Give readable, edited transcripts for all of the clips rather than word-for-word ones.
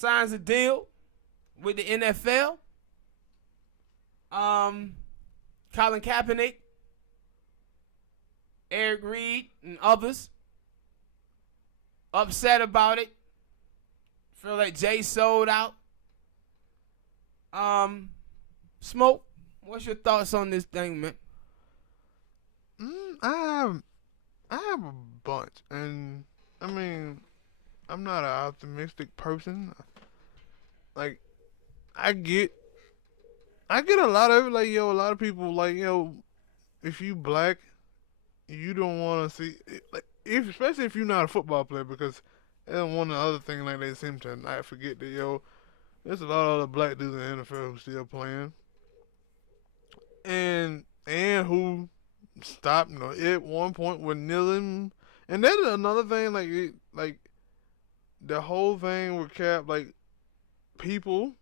signs a deal with the NFL. Colin Kaepernick, Eric Reed, and others upset about it. Feel like Jay sold out. Smoke, what's your thoughts on this thing, man? I have a bunch, and I mean, I'm not an optimistic person. Like, I get, I get a lot of it. Like, yo, a lot of people like, yo, if you black, you don't want to see, like, especially if you're not a football player, because that's one of the other things like they seem to not forget that, yo, there's a lot of other black dudes in the NFL who still playing, and who stopped, at one point with kneeling, and that's another thing, like the whole thing with Cap, like, people,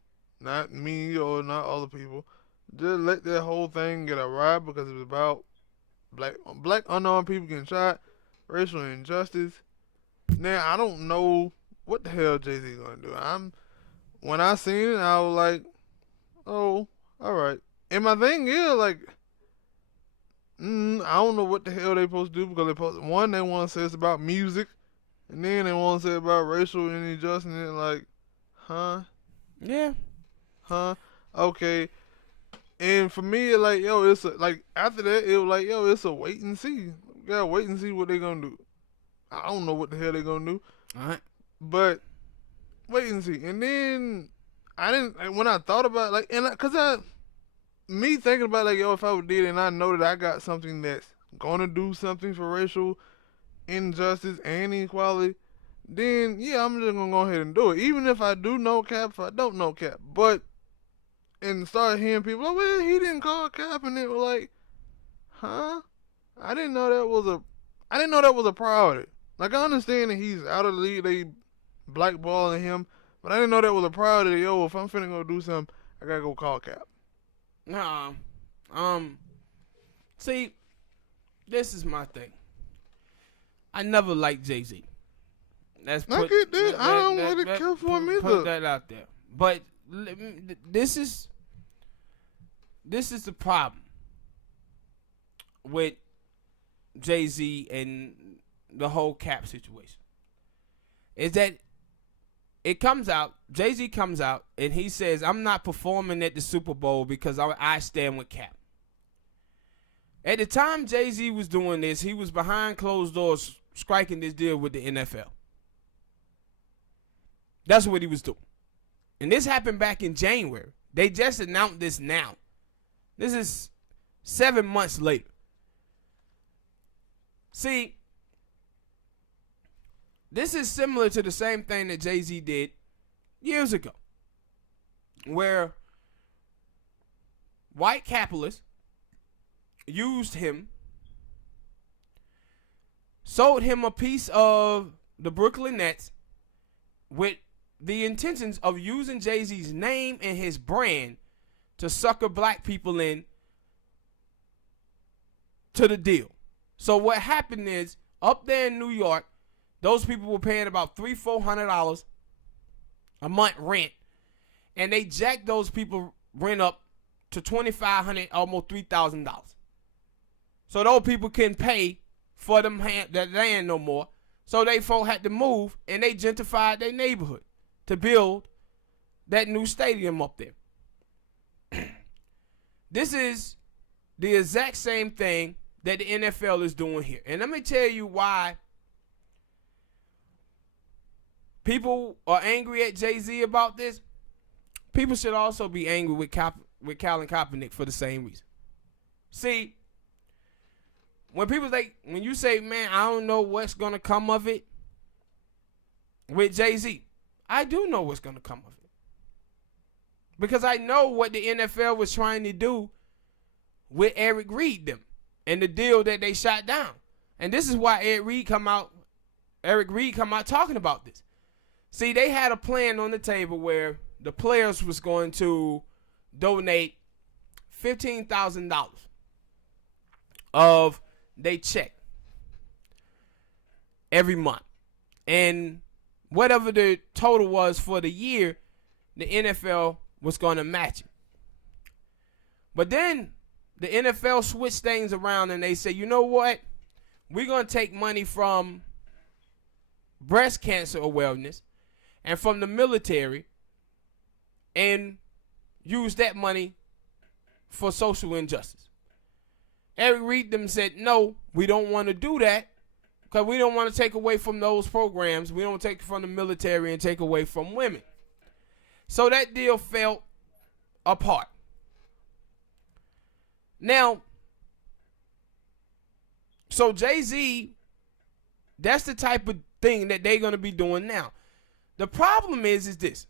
not me or not other people, just let that whole thing get a ride because it was about black unarmed people getting shot, racial injustice. Now I don't know what the hell Jay Z gonna do. When I seen it, I was like, oh, all right. And my thing is like, I don't know what the hell they supposed to do because one they want to say it's about music, and then they want to say about racial injustice, and like, huh, Yeah. huh, okay. And for me, like, yo, like after that, it was like, yo, it's a wait and see. We gotta wait and see what they gonna do. I don't know what the hell they gonna do, All right. but wait and see. And then I didn't like, when I thought about it, like, and cause me thinking about like, yo, if I would did it and I know that I got something that's gonna do something for racial injustice and inequality, then yeah, I'm just gonna go ahead and do it. Even if I do know Cap, if I don't know Cap, but and start hearing people, oh well, he didn't call Cap, and it was like, huh? I didn't know that was a priority. Like I understand that he's out of the league, they blackballing him, but I didn't know that was a priority. Yo, if I'm finna go do something, I gotta go call Cap. Nah. Um. See, this is my thing. I never liked Jay Z. Let's I put get that. I don't really care for him either. Put that out there. But this is the problem with Jay Z and the whole Cap situation. Is that it comes out, Jay Z comes out and he says, I'm not performing at the Super Bowl because I stand with Cap. At the time Jay Z was doing this, he was behind closed doors striking this deal with the NFL. That's what he was doing. And this happened back in January. They just announced this now. This is 7 months later. See, this is similar to the same thing that Jay-Z did years ago, where white capitalists used him, sold him a piece of the Brooklyn Nets with the intentions of using Jay-Z's name and his brand to sucker black people in to the deal. So what happened is, up there in New York, those people were paying about $300-400 a month rent, and they jacked those people rent up to $2,500, almost $3,000. So those people couldn't pay for them that land no more. So they folk had to move, and they gentrified their neighborhood to build that new stadium up there. This is the exact same thing that the NFL is doing here. And let me tell you why people are angry at Jay-Z about this. People should also be angry with Colin Kaepernick for the same reason. See, when you say, man, I don't know what's going to come of it with Jay-Z, I do know what's going to come of it. Because I know what the NFL was trying to do with Eric Reed them and the deal that they shot down. And this is why Eric Reed come out talking about this. See, they had a plan on the table where the players was going to donate $15,000 of their check every month. And whatever the total was for the year, the NFL was going to match it. But then the NFL switched things around and they said, you know what? We're going to take money from breast cancer awareness and from the military and use that money for social injustice. Eric Reed them said, no, we don't want to do that because we don't want to take away from those programs. We don't take from the military and take away from women. So that deal fell apart. Now, so Jay-Z, that's the type of thing that they're going to be doing now. The problem is this.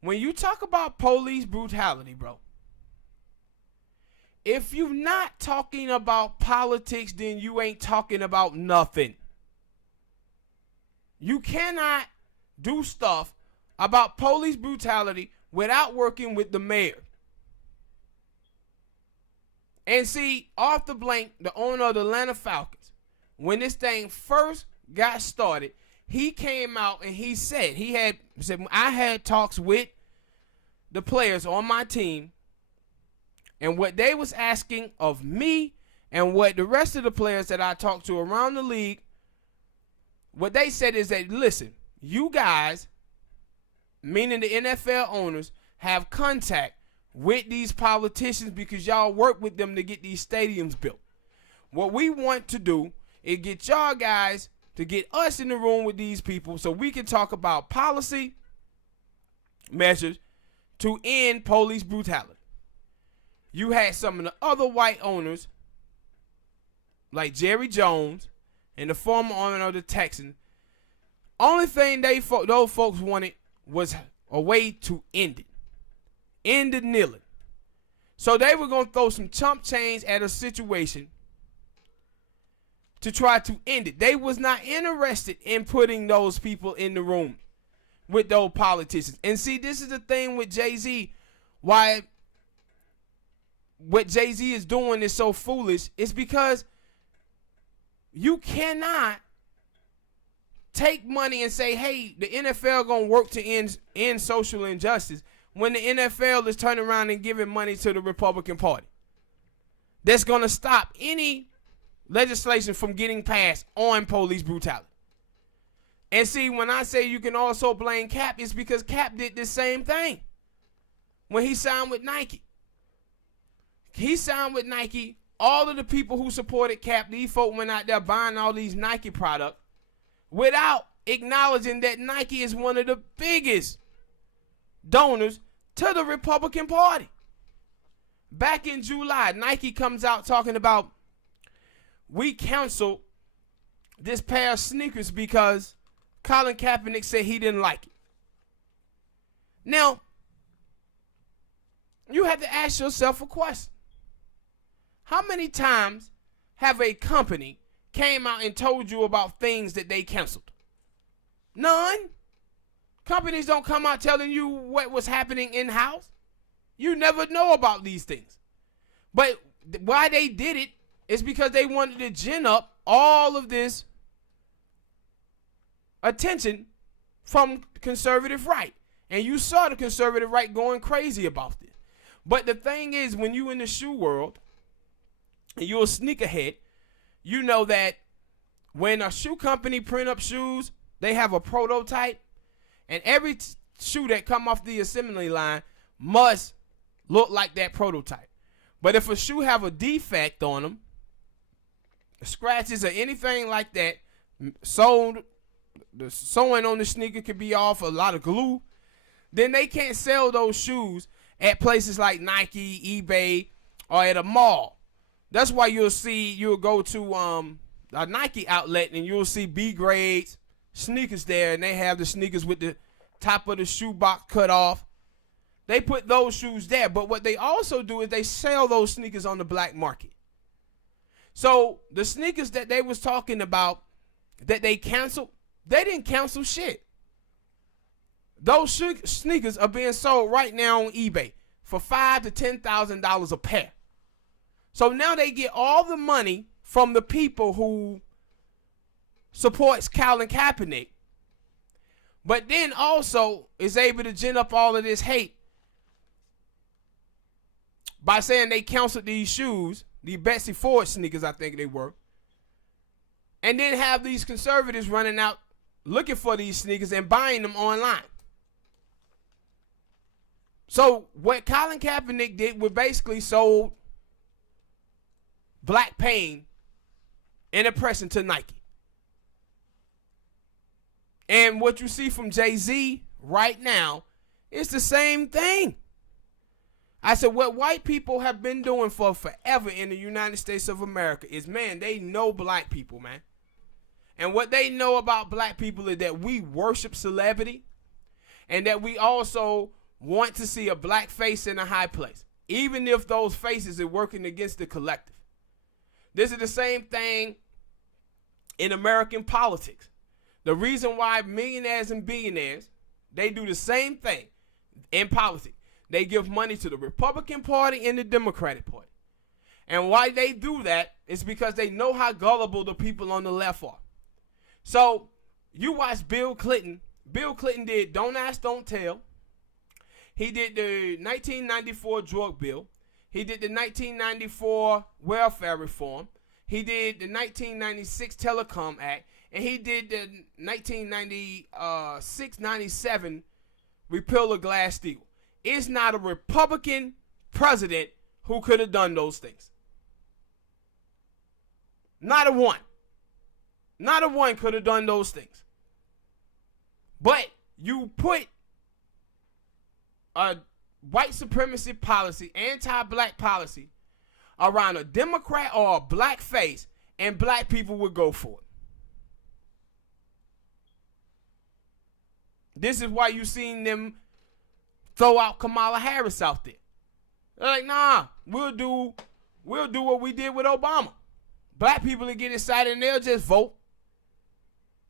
When you talk about police brutality, bro, if you're not talking about politics, then you ain't talking about nothing. You cannot do stuff about police brutality without working with the mayor. And see, Arthur Blank, the owner of the Atlanta Falcons, when this thing first got started, he came out and he said, I had talks with the players on my team, and what they was asking of me and what the rest of the players that I talked to around the league, what they said is that, listen, you guys, meaning the NFL owners, have contact with these politicians because y'all work with them to get these stadiums built. What we want to do is get y'all guys to get us in the room with these people so we can talk about policy measures to end police brutality. You had some of the other white owners, like Jerry Jones and the former owner of the Texans. Only thing those folks wanted was a way to end it. End the kneeling. So they were going to throw some chump change at a situation to try to end it. They was not interested in putting those people in the room with those politicians. And see, this is the thing with Jay-Z. Why what Jay-Z is doing is so foolish. It's because you cannot take money and say, hey, the NFL going to work to end social injustice when the NFL is turning around and giving money to the Republican Party. That's going to stop any legislation from getting passed on police brutality. And see, when I say you can also blame Cap, it's because Cap did the same thing when he signed with Nike. He signed with Nike. All of the people who supported Cap, these folk went out there buying all these Nike products without acknowledging that Nike is one of the biggest donors to the Republican Party. Back in July, Nike comes out talking about, we canceled this pair of sneakers because Colin Kaepernick said he didn't like it. Now, you have to ask yourself a question. How many times have a company came out and told you about things that they canceled? None. Companies don't come out telling you what was happening in-house. You never know about these things. But why they did it is because they wanted to gin up all of this attention from conservative right. And you saw the conservative right going crazy about this. But the thing is, when you in the shoe world, and you're a sneakerhead, you know that when a shoe company print up shoes, they have a prototype, and every shoe that come off the assembly line must look like that prototype. But if a shoe have a defect on them, scratches or anything like that, the sewing on the sneaker could be off, a lot of glue, then they can't sell those shoes at places like Nike, eBay, or at a mall. That's why you'll go to a Nike outlet and you'll see B grades sneakers there, and they have the sneakers with the top of the shoe box cut off. They put those shoes there, but what they also do is they sell those sneakers on the black market. So the sneakers that they was talking about that they canceled, they didn't cancel shit. Those sneakers are being sold right now on eBay for $5,000 to $10,000 a pair. So now they get all the money from the people who supports Colin Kaepernick, but then also is able to gin up all of this hate by saying they counseled these shoes, the Betsy Ford sneakers, I think they were, and then have these conservatives running out looking for these sneakers and buying them online. So what Colin Kaepernick did was basically sold black pain and oppression to Nike. And what you see from Jay-Z right now is the same thing. I said what white people have been doing for forever in the United States of America is, man, they know black people, man. And what they know about black people is that we worship celebrity and that we also want to see a black face in a high place, even if those faces are working against the collective. This is the same thing in American politics. The reason why millionaires and billionaires, they do the same thing in politics. They give money to the Republican Party and the Democratic Party. And why they do that is because they know how gullible the people on the left are. So you watch Bill Clinton. Bill Clinton did Don't Ask, Don't Tell. He did the 1994 drug bill. He did the 1994 welfare reform. He did the 1996 Telecom Act. And he did the 1996-97 repeal of Glass-Steagall. It's not a Republican president who could have done those things. Not a one. Not a one could have done those things. But you put a white supremacy policy, anti-black policy, around a Democrat or a black face, and black people would go for it. This is why you seen them throw out Kamala Harris out there. They're like, nah, we'll do what we did with Obama. Black people will get excited and they'll just vote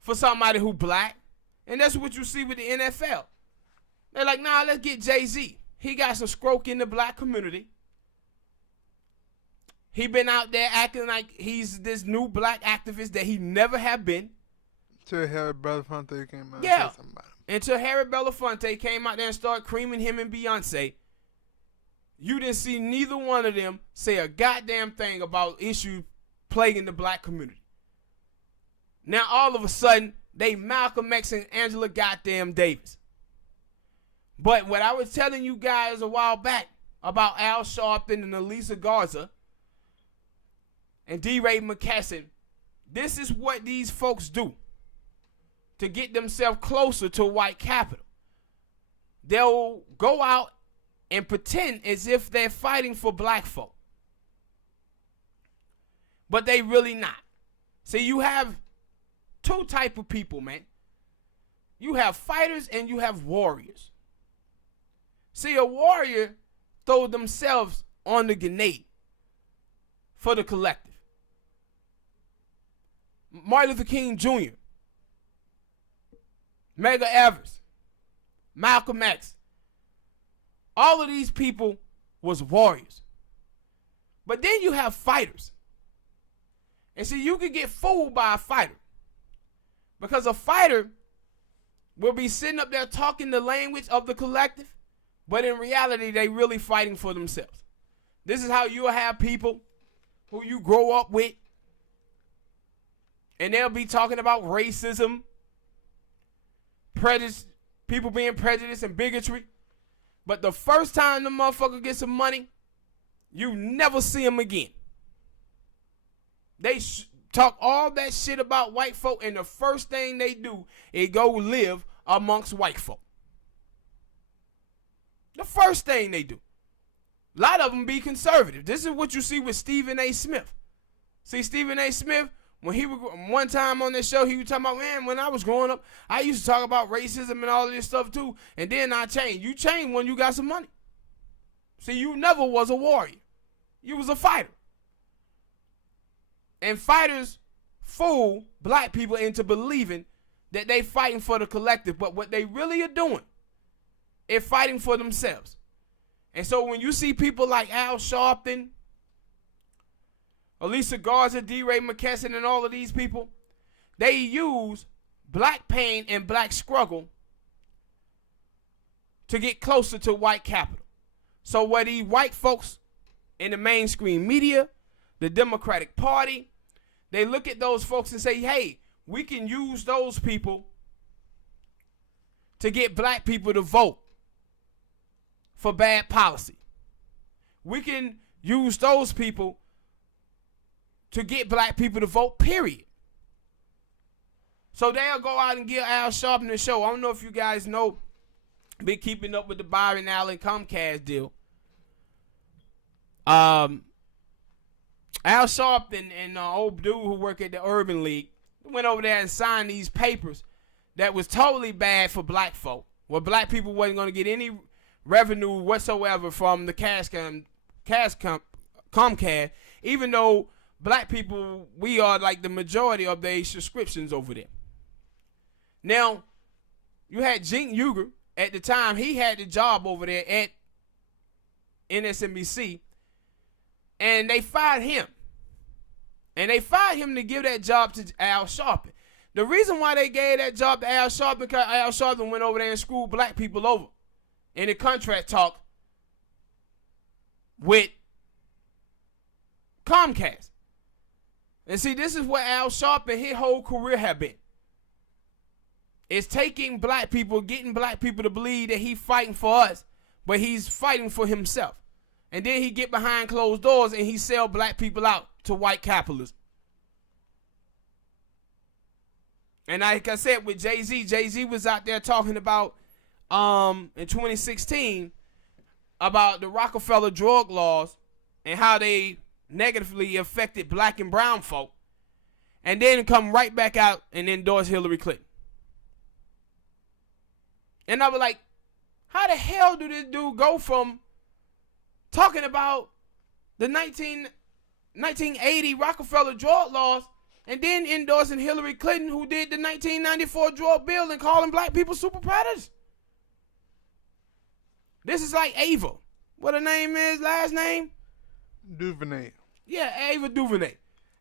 for somebody who black. And that's what you see with the NFL. They're like, nah, let's get Jay-Z. He got some stroke in the black community. He been out there acting like he's this new black activist that he never have been. Until Harry Belafonte came out. Yeah. Until Harry Belafonte came out there and started creaming him and Beyonce. You didn't see neither one of them say a goddamn thing about issues plaguing the black community. Now all of a sudden, they Malcolm X and Angela goddamn Davis. But what I was telling you guys a while back about Al Sharpton and Elisa Garza and D-Ray McKesson, this is what these folks do to get themselves closer to white capital. They'll go out and pretend as if they're fighting for black folk. But they really not. See, you have two type of people, man. You have fighters and you have warriors. See, a warrior throw themselves on the grenade for the collective. Martin Luther King Jr., Medgar Evers, Malcolm X, all of these people was warriors. But then you have fighters. And see, you can get fooled by a fighter. Because a fighter will be sitting up there talking the language of the collective, but in reality, they really fighting for themselves. This is how you'll have people who you grow up with, and they'll be talking about racism, prejudice, people being prejudiced and bigotry. But the first time the motherfucker gets some money, you never see him again. They talk all that shit about white folk, and the first thing they do is go live amongst white folk. The first thing they do. A lot of them be conservative. This is what you see with Stephen A. Smith. See, Stephen A. Smith, when he was one time on this show, he was talking about, man, when I was growing up, I used to talk about racism and all of this stuff too, and then I changed. You changed when you got some money. See, you never was a warrior. You was a fighter. And fighters fool black people into believing that they fighting for the collective, but what they really are doing is fighting for themselves. And so when you see people like Al Sharpton, Elisa Garza, D-Ray McKesson, and all of these people, they use black pain and black struggle to get closer to white capital. So where these white folks in the mainstream media, the Democratic Party, they look at those folks and say, hey, we can use those people to get black people to vote for bad policy. We can use those people to get black people to vote, period. So they'll go out and give Al Sharpton a show. I don't know if you guys know, been keeping up with the Byron Allen Comcast deal. Al Sharpton and the old dude who work at the Urban League went over there and signed these papers that was totally bad for black folk, where black people wasn't going to get any revenue whatsoever from the Comcast, even though black people, we are like the majority of their subscriptions over there. Now, you had Cenk Uygur at the time. He had the job over there at MSNBC, and they fired him. And they fired him to give that job to Al Sharpton. The reason why they gave that job to Al Sharpton, because Al Sharpton went over there and screwed black people over in the contract talk with Comcast. And see, this is what Al Sharpton, his whole career have been. It's taking black people, getting black people to believe that he's fighting for us, but he's fighting for himself. And then he get behind closed doors and he sell black people out to white capitalism. And like I said, with Jay-Z was out there talking about in 2016 about the Rockefeller drug laws and how they negatively affected black and brown folk, and then come right back out and endorse Hillary Clinton. And I was like, how the hell do this dude go from talking about the 1980 Rockefeller drug laws and then endorsing Hillary Clinton, who did the 1994 drug bill, and calling black people super predators? This is like Ava. What her name is, last name? DuVernay. Yeah, Ava DuVernay.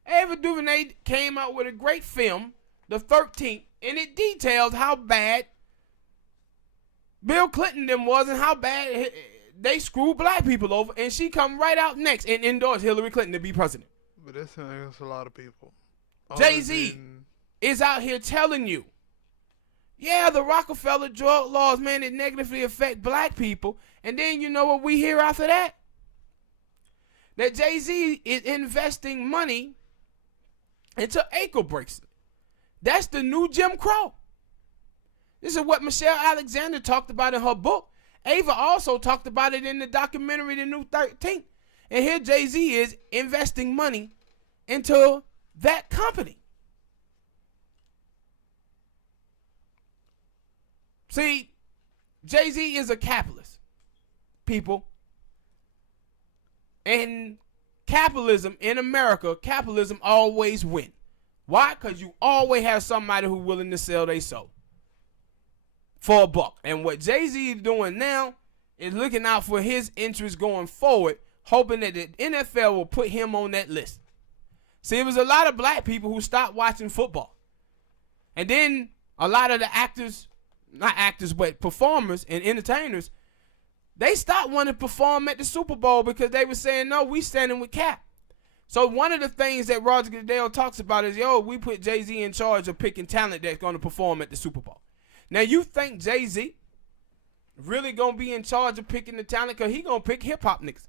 Ava DuVernay came out with a great film, The 13th, and it details how bad Bill Clinton them was and how bad they screwed black people over, and she come right out next and endorse Hillary Clinton to be president. But that's against a lot of people. Jay-Z is out here telling you, yeah, the Rockefeller drug laws, man, it negatively affect black people. And then you know what we hear after that? That Jay-Z is investing money into ankle bracelets. That's the new Jim Crow. This is what Michelle Alexander talked about in her book. Ava also talked about it in the documentary The New 13th. And here Jay-Z is investing money into that company. See, Jay-Z is a capitalist, people. And capitalism in America, capitalism always win. Why? Because you always have somebody who's willing to sell their soul for a buck. And what Jay-Z is doing now is looking out for his interests going forward, hoping that the NFL will put him on that list. See, it was a lot of black people who stopped watching football. And then a lot of the actors, not actors, but performers and entertainers, they stopped wanting to perform at the Super Bowl because they were saying, no, we standing with Cap. So one of the things that Roger Goodell talks about is, we put Jay-Z in charge of picking talent that's going to perform at the Super Bowl. Now, you think Jay-Z really going to be in charge of picking the talent because he going to pick hip-hop niggas?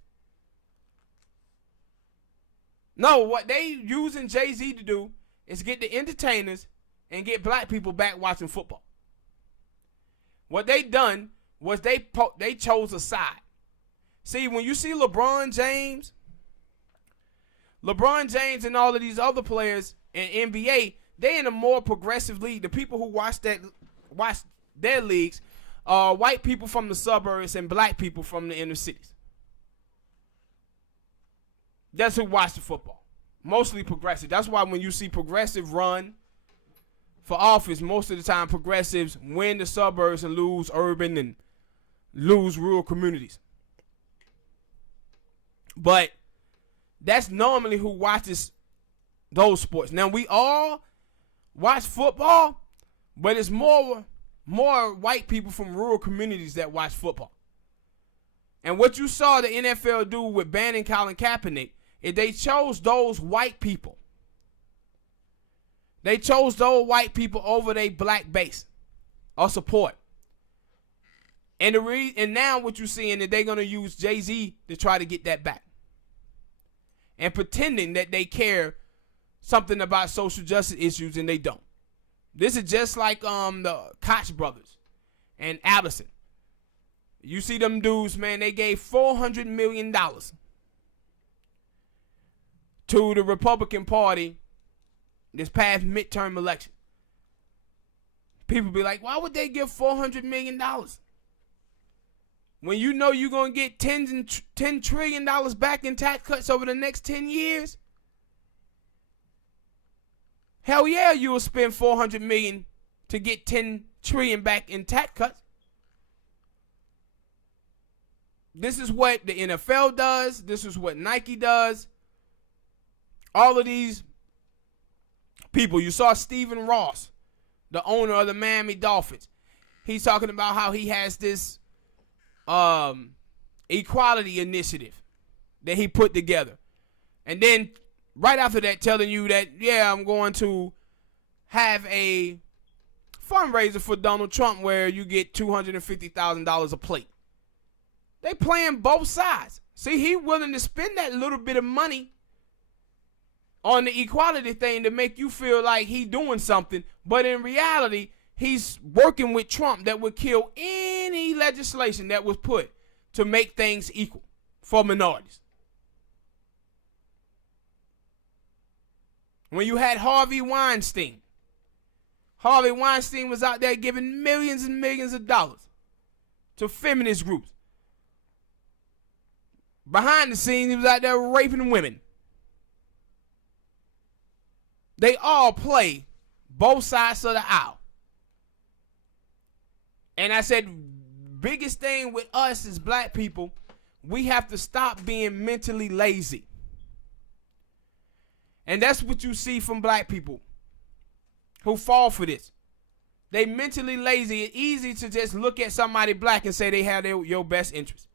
No, what they using Jay-Z to do is get the entertainers and get black people back watching football. What they done was they chose a side. See, when you see LeBron James and all of these other players in NBA, they in a more progressive league. The people who watch their leagues are white people from the suburbs and black people from the inner cities. That's who watch the football. Mostly progressive. That's why when you see progressive run for office, most of the time progressives win the suburbs and lose urban and lose rural communities. But that's normally who watches those sports. Now, we all watch football, but it's more more white people from rural communities that watch football. And what you saw the NFL do with banning Colin Kaepernick is they chose those white people. They chose those white people over their black base of support. And now what you're seeing is they're going to use Jay-Z to try to get that back. And pretending that they care something about social justice issues, and they don't. This is just like the Koch brothers and Allison. You see them dudes, man, they gave $400 million to the Republican Party this past midterm election. People be like, why would they give $400 million? When you know you're going to get $10 trillion back in tax cuts over the next 10 years? Hell yeah, you will spend $400 million to get $10 trillion back in tax cuts. This is what the NFL does. This is what Nike does. All of these people. You saw Stephen Ross, the owner of the Miami Dolphins. He's talking about how he has this equality initiative that he put together. And then right after that telling you that, yeah, I'm going to have a fundraiser for Donald Trump where you get $250,000 a plate. They playing both sides. See, he willing to spend that little bit of money on the equality thing to make you feel like he doing something, but in reality, he's working with Trump that would kill any legislation that was put to make things equal for minorities. When you had Harvey Weinstein was out there giving millions and millions of dollars to feminist groups. Behind the scenes, he was out there raping women. They all play both sides of the aisle. And I said, biggest thing with us as black people, we have to stop being mentally lazy. And that's what you see from black people who fall for this. They mentally lazy. It's easy to just look at somebody black and say they have your best interest.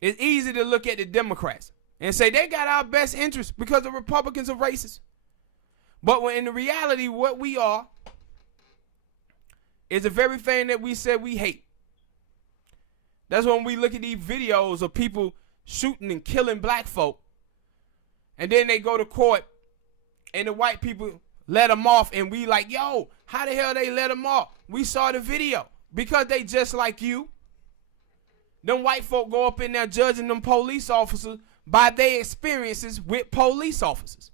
It's easy to look at the Democrats and say they got our best interest because the Republicans are racist. But when in the reality, what we are is the very thing that we said we hate. That's when we look at these videos of people shooting and killing black folk, and then they go to court and the white people let them off, and we like, yo, how the hell they let them off? We saw the video. Because they just like you. Them white folk go up in there judging them police officers by their experiences with police officers.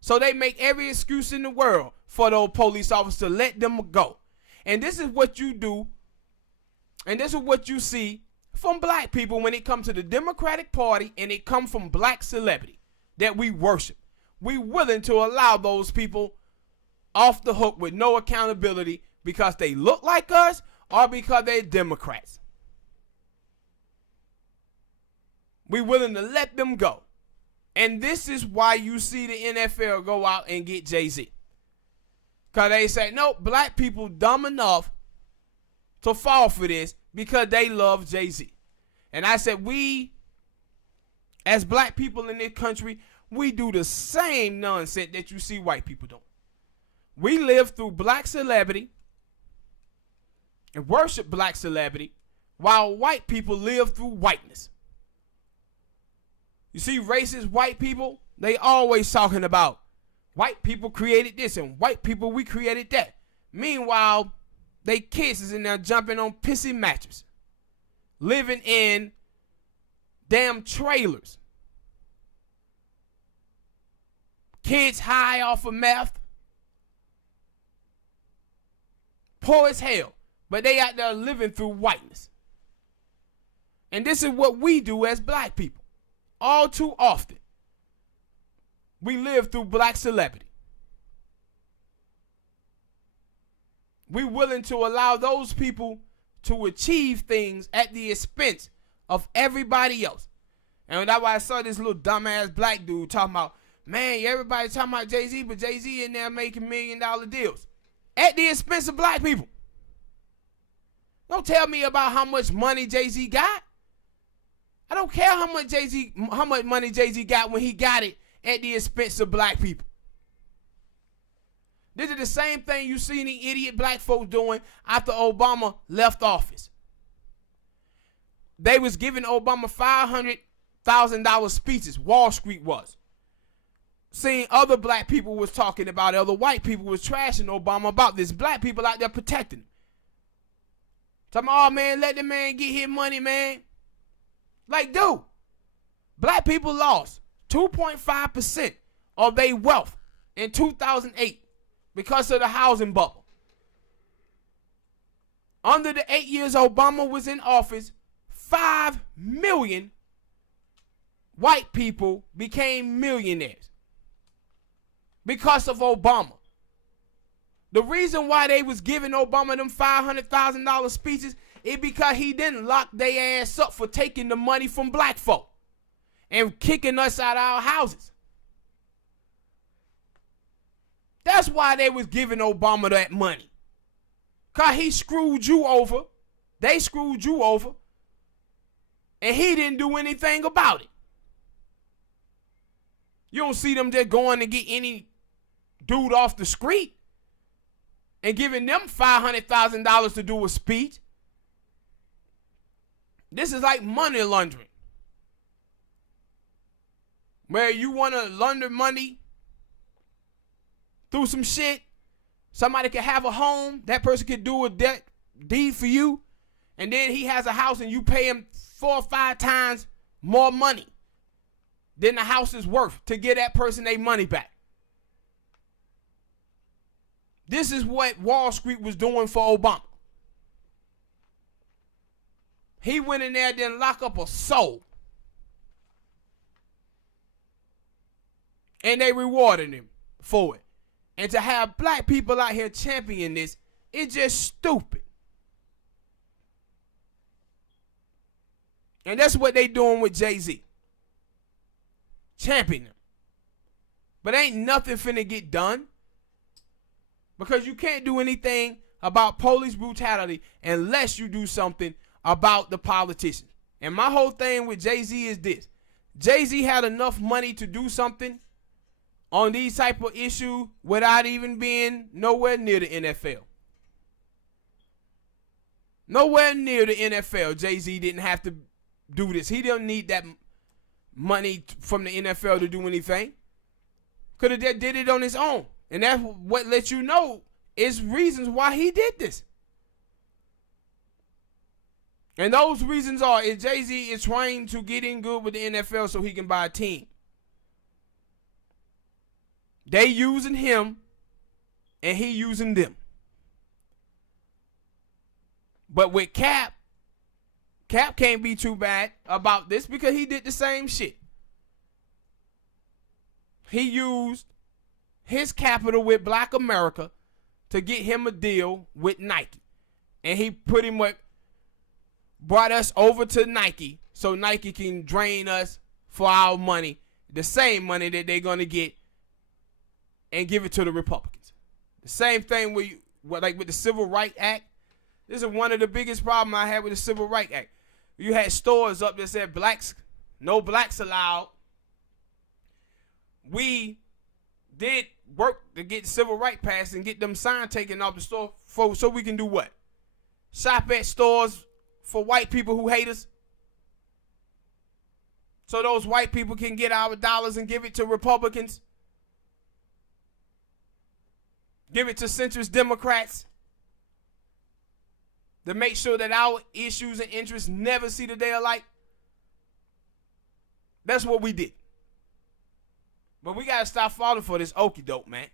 So they make every excuse in the world for those police officers to let them go. And this is what you do, and this is what you see from black people when it comes to the Democratic Party, and it comes from black celebrity that we worship. We willing to allow those people off the hook with no accountability because they look like us or because they're Democrats. We willing to let them go. And this is why you see the NFL go out and get Jay-Z. Because they say, no, black people dumb enough to fall for this because they love Jay-Z. And I said, we, as black people in this country, we do the same nonsense that you see white people doing. We live through black celebrity and worship black celebrity while white people live through whiteness. You see racist white people, they always talking about white people created this and white people, we created that. Meanwhile, they kids is in there jumping on pissy mattresses, living in damn trailers. Kids high off of meth. Poor as hell. But they out there living through whiteness. And this is what we do as black people. All too often. We live through black celebrity. We willing to allow those people to achieve things at the expense of everybody else. And that's why I saw this little dumbass black dude talking about, Man, everybody talking about Jay-Z, but Jay-Z in there making $1 million deals at the expense of black people. Don't tell me about how much money Jay-Z got. I don't care how much money Jay-Z got when he got it at the expense of black people. This is the same thing you see the idiot black folks doing after Obama left office. They was giving Obama $500,000 speeches. Wall Street was. Seeing other black people was talking about it. Other white people was trashing Obama about this. Black people out there protecting him. Talking, oh man, let the man get his money, man. Like, dude, black people lost 2.5% of their wealth in 2008 because of the housing bubble. Under the 8 years Obama was in office, 5 million white people became millionaires because of Obama. The reason why they was giving Obama them $500,000 speeches is because he didn't lock their ass up for taking the money from black folk and kicking us out of our houses. That's why they was giving Obama that money. Because he screwed you over. They screwed you over. And he didn't do anything about it. You don't see them just going to get any dude off the street and giving them $500,000 to do a speech. This is like money laundering. Where you want to launder money through some shit. Somebody could have a home. That person could do a deed for you. And then he has a house and you pay him 4 or 5 times more money than the house is worth to get that person their money back. This is what Wall Street was doing for Obama. He went in there and didn't lock up a soul. And they rewarded him for it. And to have black people out here championing this, it's just stupid. And that's what they doing with Jay-Z. Championing him. But ain't nothing finna get done. Because you can't do anything about police brutality unless you do something about the politicians. And my whole thing with Jay-Z is this. Jay-Z had enough money to do something on these type of issues without even being nowhere near the NFL. Nowhere near the NFL, Jay-Z didn't have to do this. He didn't need that money from the NFL to do anything. Could have did it on his own. And that's what lets you know is reasons why he did this. And those reasons are is Jay-Z is trying to get in good with the NFL so he can buy a team. They using him and he using them. But with Cap can't be too bad about this because he did the same shit. He used his capital with Black America to get him a deal with Nike. And he pretty much brought us over to Nike so Nike can drain us for our money, the same money that they're going to get, and give it to the Republicans. The same thing with the Civil Rights Act. This is one of the biggest problems I had with the Civil Rights Act. You had stores up that said no blacks allowed. We did work to get civil rights passed and get them signs taken off the store so we can do what? Shop at stores for white people who hate us. So those white people can get our dollars and give it to Republicans. Give it to centrist Democrats. To make sure that our issues and interests never see the day of light. That's what we did. But we got to stop falling for this okie doke, man.